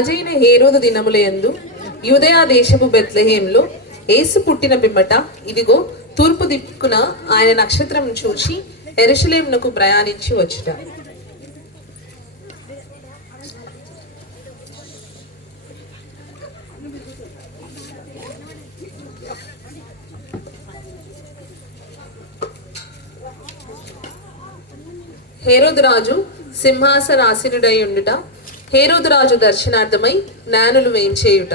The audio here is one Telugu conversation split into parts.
రాజైన హేరోదు దినములయందు యూదయా దేశపు బెత్లెహేంలో యేసు పుట్టిన పిమ్మట ఇదిగో తూర్పు దిక్కున ఆయన నక్షత్రం చూసి యెరూషలేమునకు ప్రయాణించి వచ్చుట. హేరోదు రాజు సింహాసనాసీనుడై ఉండుట, హేరోదు రాజు దర్శనార్థమై జ్ఞానులు వేంచేయుట.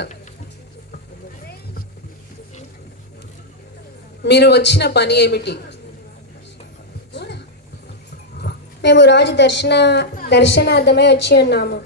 మీరు వచ్చిన పని ఏమిటి? మేము రాజు దర్శనార్థమై వచ్చి ఉన్నాము.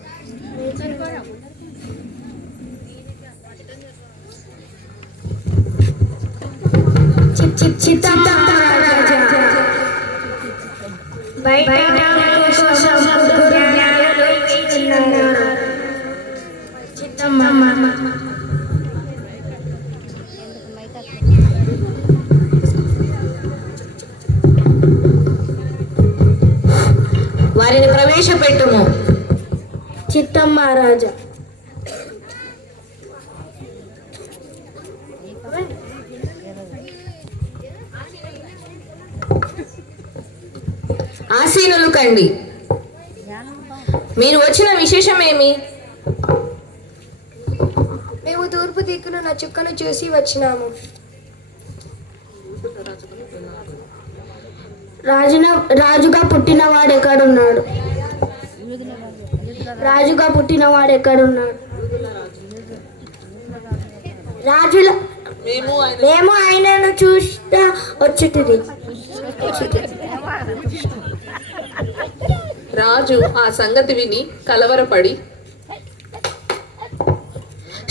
వారిని ప్రవేశపెట్టుము. చిత్తం మహారాజా. ఆసీనులు కండి. మీరు వచ్చిన విశేషమేమి? మేము తూర్పు దిక్కున చుక్కను చూసి వచ్చినాము. రాజుగా పుట్టినవాడు ఎక్కడున్నాడు? రాజుగా పుట్టినవాడు ఎక్కడున్నాడు? రాజుల మేము ఆయనను చూస్తా వచ్చుటిది. రాజు ఆ సంగతి విని కలవరపడి,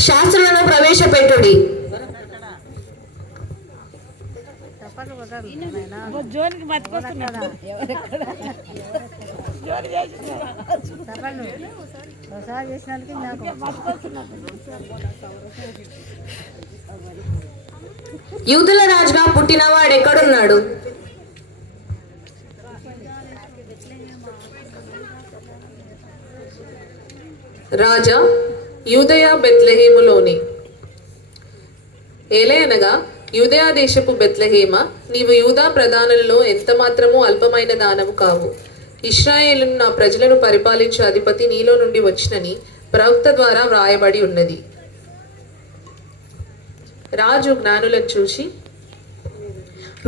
శాస్త్రులను ప్రవేశపెట్టుడి. యూదుల రాజుగా పుట్టినవాడు ఎక్కడున్నాడు? రాజా, యూదయా బెత్లెహేములోనే. ఏలయనగా యూదయా దేశపు బెత్లెహేమ, నీవు యూదా ప్రధానులలో ఎంత మాత్రము అల్పమైన దానము కావు. ఇశ్రాయేలును నా ప్రజలను పరిపాలించే అధిపతి నీలో నుండి వచ్చినని ప్రవక్త ద్వారా వ్రాయబడి ఉన్నది. రాజు జ్ఞానులను చూసి,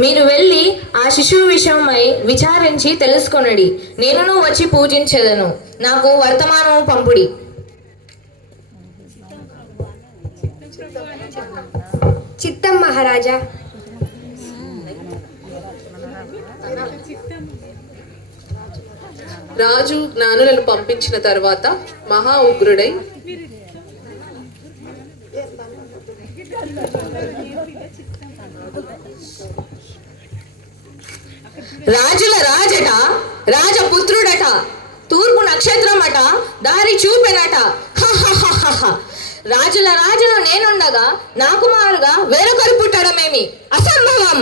మీరు వెళ్ళి ఆ శిశువు విషయమై విచారించి తెలుసుకొనడి. నేనును వచ్చి పూజించెదను. నాకు వర్తమానము పంపుడి. చిత్తం మహారాజా. రాజు జ్ఞానులను పంపించిన తర్వాత మహా ఉగ్రుడై, రాజుల రాజట, రాజపుత్రుడట, తూర్పు నక్షత్రమట, దారి చూపెనట. రాజుల రాజును నేనుండగా నా కుమారుగా వేరొకరు పుట్టడమేమి? అసంభవం.